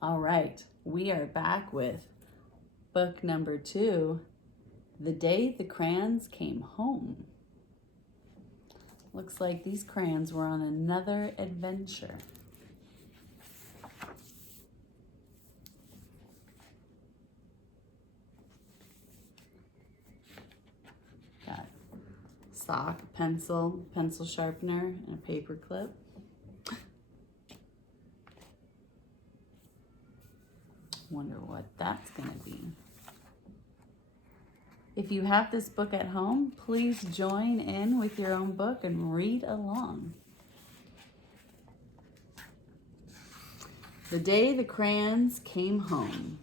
All right, we are back with book number 2, The Day the Crayons Came Home. Looks like these crayons were on another adventure. Got sock, pencil sharpener, and a paper clip. Wonder what that's going to be. If you have this book at home, please join in with your own book and read along. The Day the Crayons Came Home.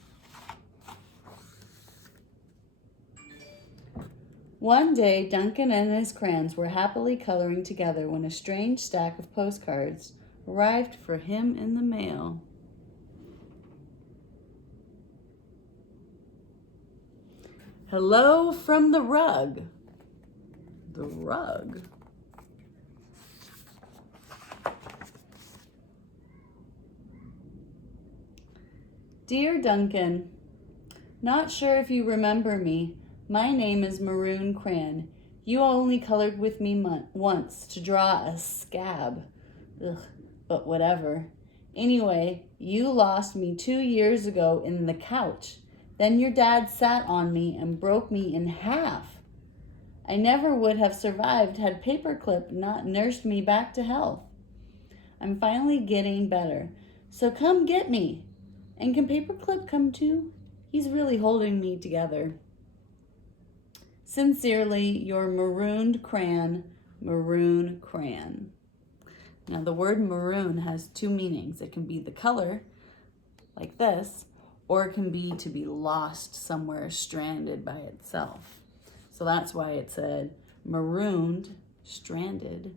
One day, Duncan and his crayons were happily coloring together when a strange stack of postcards arrived for him in the mail. Hello from the rug. The rug? Dear Duncan, not sure if you remember me. My name is Maroon Crayon. You only colored with me once to draw a scab. Ugh, but whatever. Anyway, you lost me 2 years ago in the couch. Then your dad sat on me and broke me in half. I never would have survived had Paperclip not nursed me back to health. I'm finally getting better, so come get me. And can Paperclip come too? He's really holding me together. Sincerely, your marooned crayon, Maroon Crayon. Now the word maroon has 2 meanings. It can be the color, like this, or it can be to be lost somewhere, stranded by itself. So that's why it said marooned, stranded,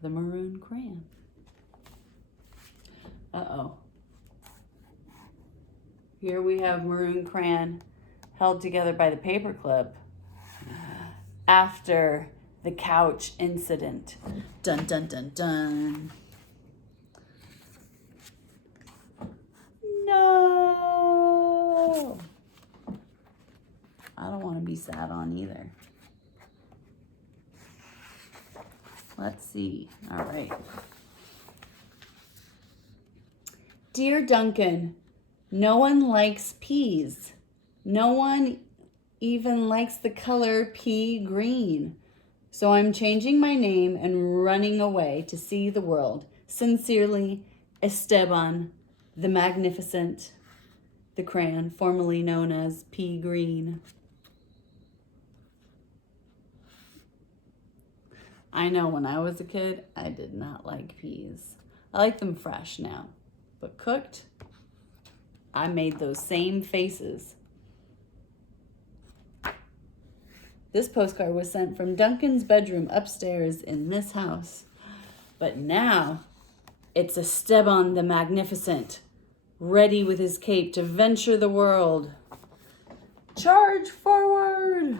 the Maroon Crayon. Uh-oh. Here we have Maroon Crayon held together by the paperclip after the couch incident. Dun, dun, dun, dun. No! I don't want to be sat on either. Let's see. All right. Dear Duncan, no one likes peas. No one even likes the color pea green. So I'm changing my name and running away to see the world. Sincerely, Esteban, the Magnificent, the crayon, formerly known as Pea Green. I know when I was a kid, I did not like peas. I like them fresh now, but cooked, I made those same faces. This postcard was sent from Duncan's bedroom upstairs in this house. But now, it's Esteban the Magnificent, ready with his cape to venture the world. Charge forward!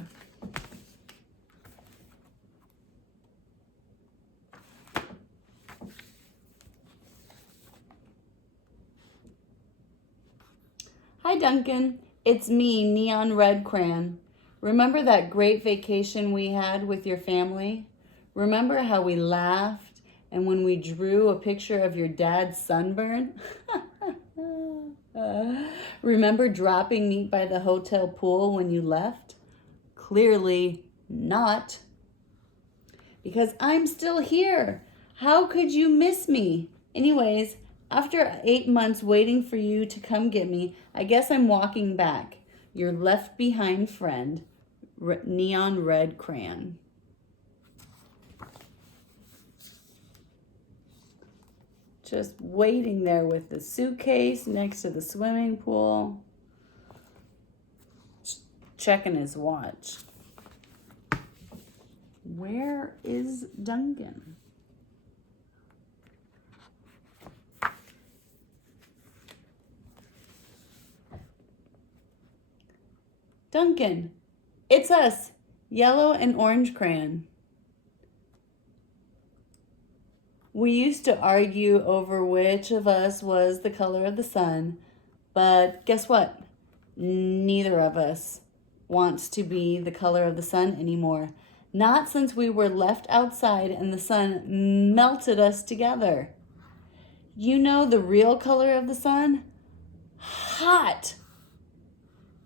Hi, Duncan. It's me, Neon Red Crayon. Remember that great vacation we had with your family? Remember how we laughed and when we drew a picture of your dad's sunburn? Remember dropping me by the hotel pool when you left? Clearly not. Because I'm still here. How could you miss me? Anyways, after 8 months waiting for you to come get me, I guess I'm walking back. Your left behind friend, Neon Red Crayon. Just waiting there with the suitcase next to the swimming pool. Checking his watch. Where is Duncan? Duncan, it's us, Yellow and Orange Crayon. We used to argue over which of us was the color of the sun, But guess what? Neither of us wants to be the color of the sun anymore. Not since we were left outside and the sun melted us together. You know the real color of the sun? Hot.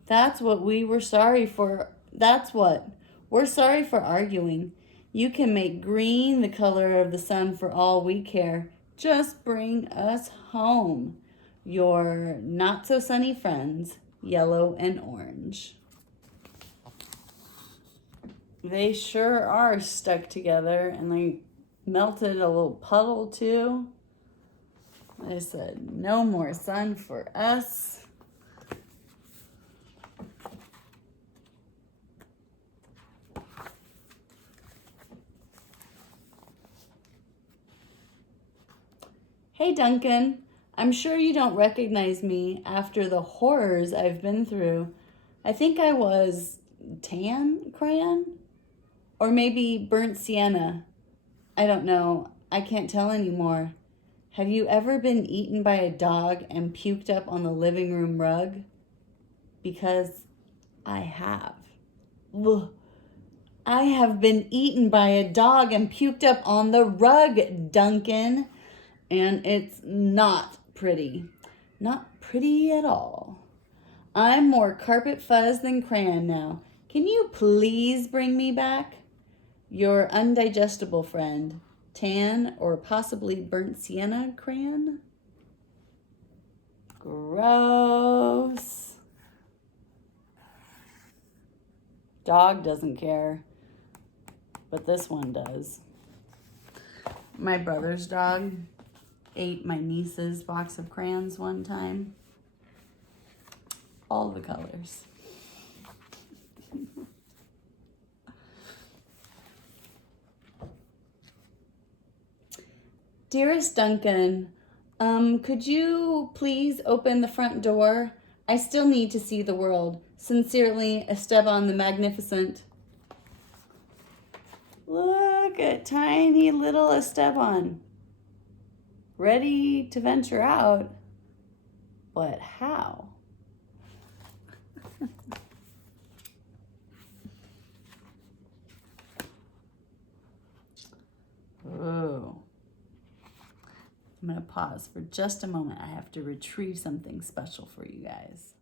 That's what we were sorry for. That's what. We're sorry for arguing. You can make green the color of the sun for all we care. Just bring us home. Your not so sunny friends, yellow and orange. They sure are stuck together, and they melted a little puddle too. They said, no more sun for us. Hey, Duncan. I'm sure you don't recognize me after the horrors I've been through. I think I was tan crayon? Or maybe burnt sienna. I don't know. I can't tell anymore. Have you ever been eaten by a dog and puked up on the living room rug? Because I have. Ugh. I have been eaten by a dog and puked up on the rug, Duncan. And it's not pretty. Not pretty at all. I'm more carpet fuzz than crayon now. Can you please bring me back? Your undigestible friend, tan or possibly burnt sienna crayon? Gross. Dog doesn't care, but this one does. My brother's dog ate my niece's box of crayons one time. All the colors. Dearest Duncan, could you please open the front door? I still need to see the world. Sincerely, Esteban the Magnificent. Look at tiny little Esteban. Ready to venture out, but how? Oh. I'm going to pause for just a moment. I have to retrieve something special for you guys.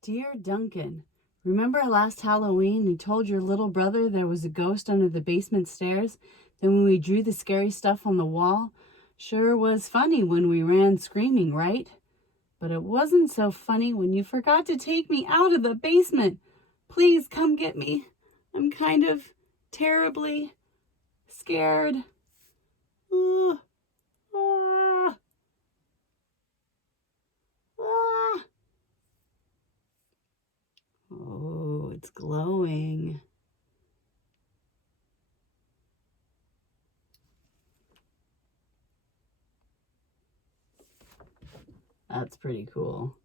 Dear Duncan, remember last Halloween you told your little brother there was a ghost under the basement stairs? Then when we drew the scary stuff on the wall? Sure was funny when we ran screaming, right? But it wasn't so funny when you forgot to take me out of the basement. Please come get me. I'm kind of terribly scared. Ah. Ah. Ah. Oh, it's glowing. That's pretty cool.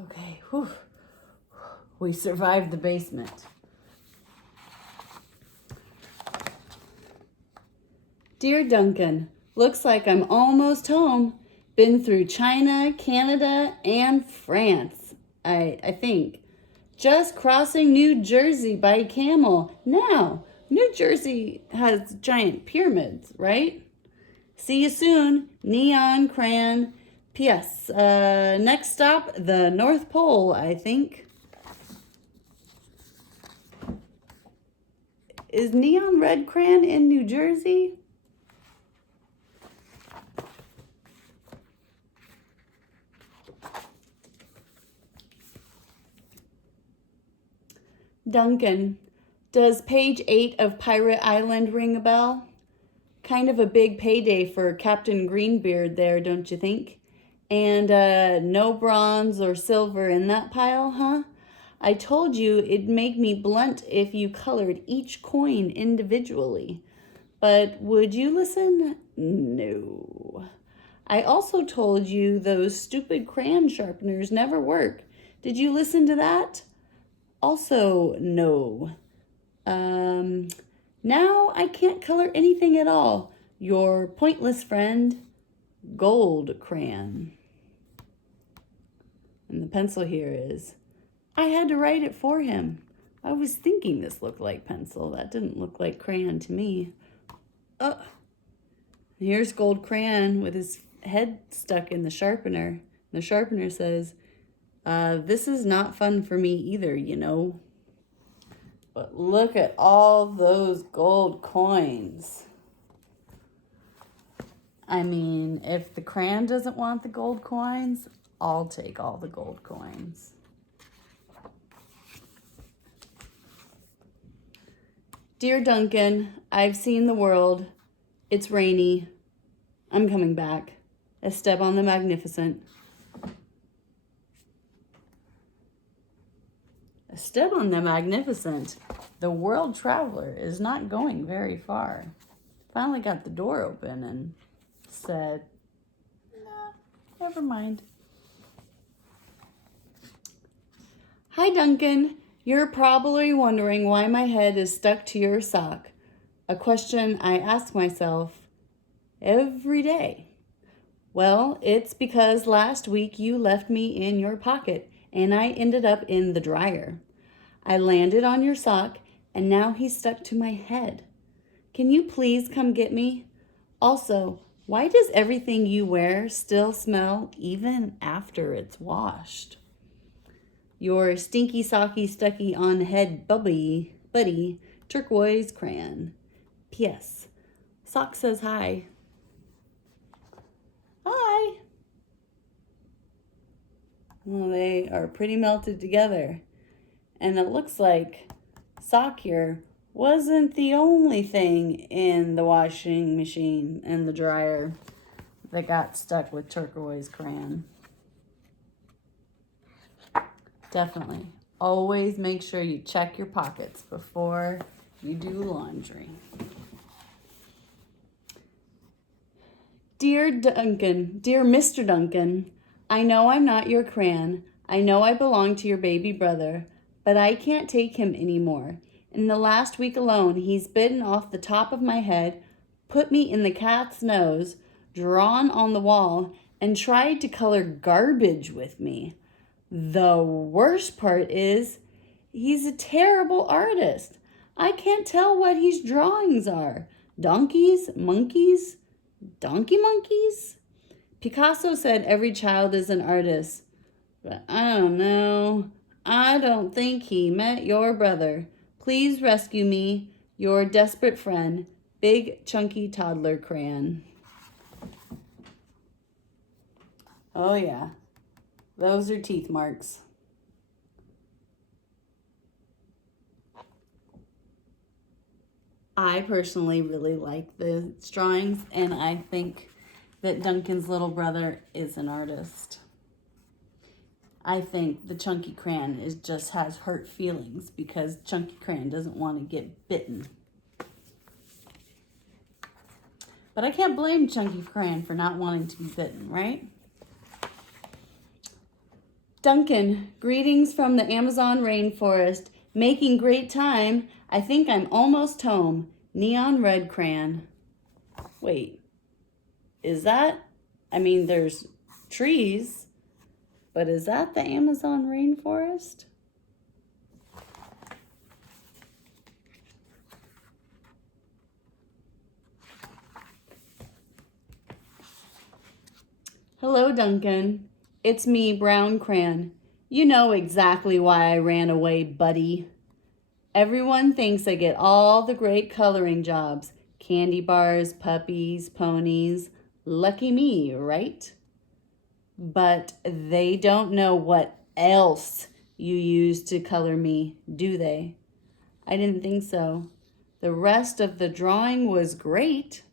Okay, whew. We survived the basement. Dear Duncan, looks like I'm almost home. Been through China, Canada, and France, I think. Just crossing New Jersey by camel. Now, New Jersey has giant pyramids, right? See you soon, Neon Crayon. P.S. Next stop, the North Pole, I think. Is Neon Red Crayon in New Jersey? Duncan, does page 8 of Pirate Island ring a bell? Kind of a big payday for Captain Greenbeard there, don't you think? And no bronze or silver in that pile, huh? I told you it'd make me blunt if you colored each coin individually. But would you listen? No. I also told you those stupid crayon sharpeners never work. Did you listen to that? Also, no. Now I can't color anything at all. Your pointless friend, Gold Crayon. And the pencil here is, I had to write it for him. I was thinking this looked like pencil. That didn't look like crayon to me. Oh, here's Gold Crayon with his head stuck in the sharpener. The sharpener says, this is not fun for me either, you know. But look at all those gold coins. I mean, if the crayon doesn't want the gold coins, I'll take all the gold coins. Dear Duncan, I've seen the world. It's rainy. I'm coming back. Esteban the Magnificent. Esteban the Magnificent, the world traveler, is not going very far. Finally got the door open and said, nah, never mind. Hi, Duncan. You're probably wondering why my head is stuck to your sock. A question I ask myself every day. Well, it's because last week you left me in your pocket and I ended up in the dryer. I landed on your sock and now he's stuck to my head. Can you please come get me? Also, why does everything you wear still smell even after it's washed? Your stinky socky stucky on head buddy, turquoise crayon. P.S. Sock says hi. Hi. Well, they are pretty melted together. And it looks like Sock here wasn't the only thing in the washing machine and the dryer that got stuck with turquoise crayon. Definitely. Always make sure you check your pockets before you do laundry. Dear Duncan, dear Mr. Duncan, I know I'm not your crayon. I know I belong to your baby brother, but I can't take him anymore. In the last week alone, he's bitten off the top of my head, put me in the cat's nose, drawn on the wall, and tried to color garbage with me. The worst part is, he's a terrible artist. I can't tell what his drawings are. Donkeys? Monkeys? Donkey monkeys? Picasso said every child is an artist. But I don't know. I don't think he met your brother. Please rescue me, your desperate friend, Big Chunky Toddler Crayon. Oh yeah. Those are teeth marks. I personally really like the drawings, and I think that Duncan's little brother is an artist. I think the Chunky Crayon just has hurt feelings because Chunky Crayon doesn't want to get bitten. But I can't blame Chunky Crayon for not wanting to be bitten, right? Duncan, greetings from the Amazon rainforest. Making great time. I think I'm almost home. Neon red crayon. Wait, is that? I mean, there's trees, but is that the Amazon rainforest? Hello, Duncan. It's me, Brown Crayon. You know exactly why I ran away, buddy. Everyone thinks I get all the great coloring jobs. Candy bars, puppies, ponies. Lucky me, right? But they don't know what else you use to color me, do they? I didn't think so. The rest of the drawing was great.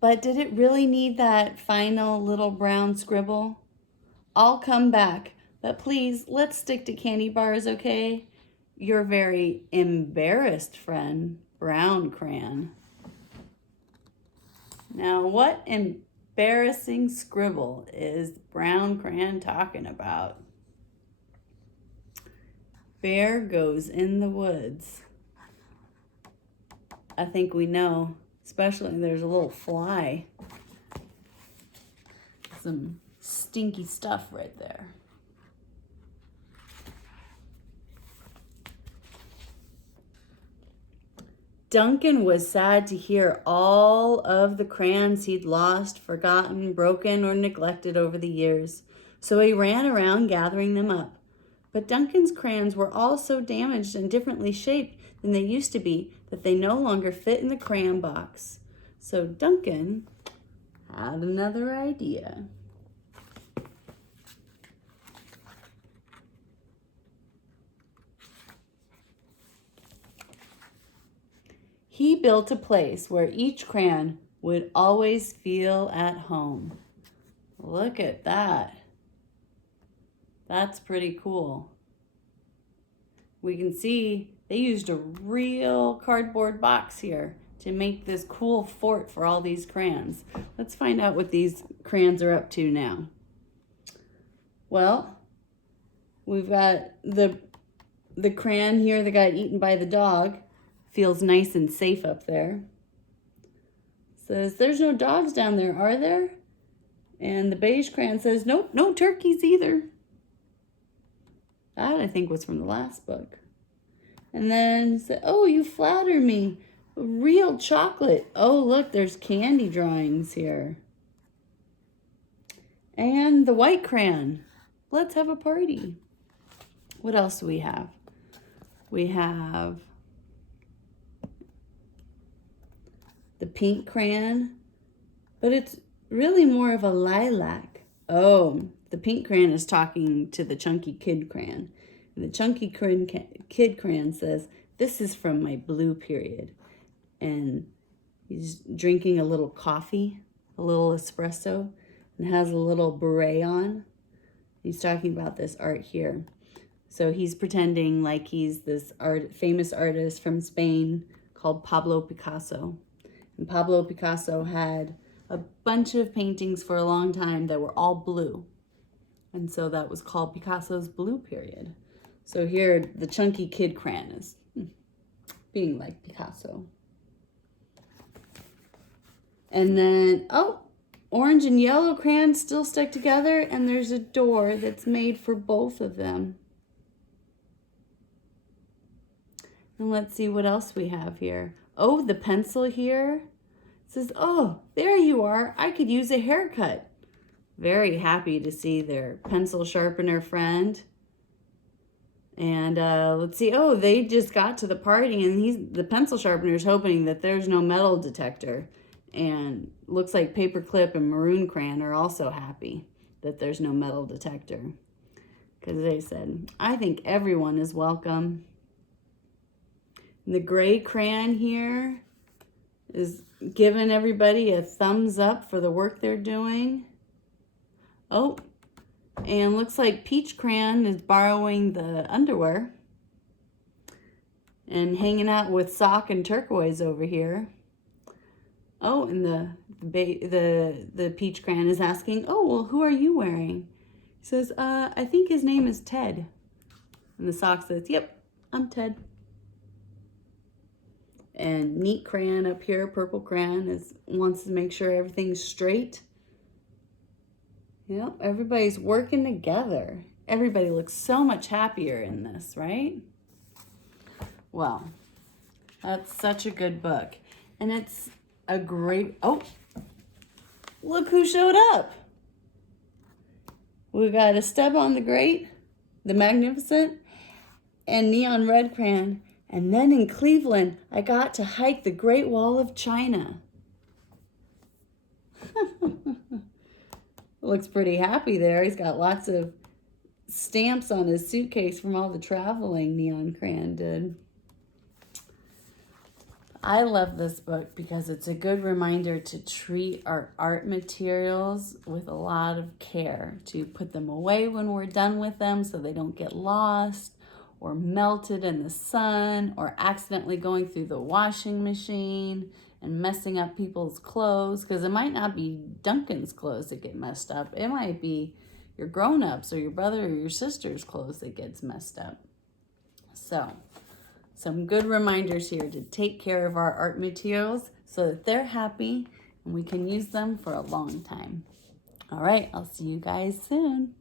But did it really need that final little brown scribble? I'll come back, but please, let's stick to candy bars, okay? Your very embarrassed friend, Brown Crayon. Now, what embarrassing scribble is Brown Crayon talking about? Bear goes in the woods. I think we know. Especially there's a little fly. Some stinky stuff right there. Duncan was sad to hear all of the crayons he'd lost, forgotten, broken, or neglected over the years, so he ran around gathering them up. But Duncan's crayons were all so damaged and differently shaped than they used to be that they no longer fit in the crayon box. So Duncan had another idea. He built a place where each crayon would always feel at home. Look at that. That's pretty cool. We can see they used a real cardboard box here to make this cool fort for all these crayons. Let's find out what these crayons are up to now. Well, we've got the crayon here that got eaten by the dog. Feels nice and safe up there. Says, there's no dogs down there, are there? And the beige crayon says, nope, no turkeys either. That, I think, was from the last book. And then said, oh, you flatter me. Real chocolate. Oh, look, there's candy drawings here. And the white crayon. Let's have a party. What else do we have? We have the pink crayon, but it's really more of a lilac. Oh, the pink crayon is talking to the chunky kid crayon. And the chunky kid crayon says, this is from my blue period. And he's drinking a little coffee, a little espresso, and has a little beret on. He's talking about this art here. So he's pretending like he's this famous artist from Spain called Pablo Picasso. And Pablo Picasso had a bunch of paintings for a long time that were all blue. And so that was called Picasso's blue period. So here, the chunky kid crayon is being like Picasso. And then, oh, orange and yellow crayons still stuck together, and there's a door that's made for both of them. And let's see what else we have here. Oh, the pencil here says, oh, there you are. I could use a haircut. Very happy to see their pencil sharpener friend. And let's see. Oh, they just got to the party, and the pencil sharpener is hoping that there's no metal detector. And looks like Paperclip and Maroon Crayon are also happy that there's no metal detector. Because they said, I think everyone is welcome. And the gray crayon here is giving everybody a thumbs up for the work they're doing. Oh, and looks like Peach Crayon is borrowing the underwear and hanging out with Sock and Turquoise over here. Oh, and the Peach Crayon is asking, oh, well, who are you wearing? He says, I think his name is Ted. And the Sock says, yep, I'm Ted. And Neat Crayon up here, Purple Crayon, wants to make sure everything's straight. Yep, everybody's working together. Everybody looks so much happier in this, right? Well, that's such a good book. And it's a great, oh, look who showed up. We got a Stub on the Great, the Magnificent, and Neon Red Crayon. And then in Cleveland, I got to hike the Great Wall of China. Looks pretty happy there. He's got lots of stamps on his suitcase from all the traveling Neon Crayon did. I love this book because it's a good reminder to treat our art materials with a lot of care, to put them away when we're done with them so they don't get lost or melted in the sun or accidentally going through the washing machine and messing up people's clothes, because it might not be Duncan's clothes that get messed up. It might be your grown-ups or your brother or your sister's clothes that gets messed up. So some good reminders here to take care of our art materials so that they're happy and we can use them for a long time. All right, I'll see you guys soon.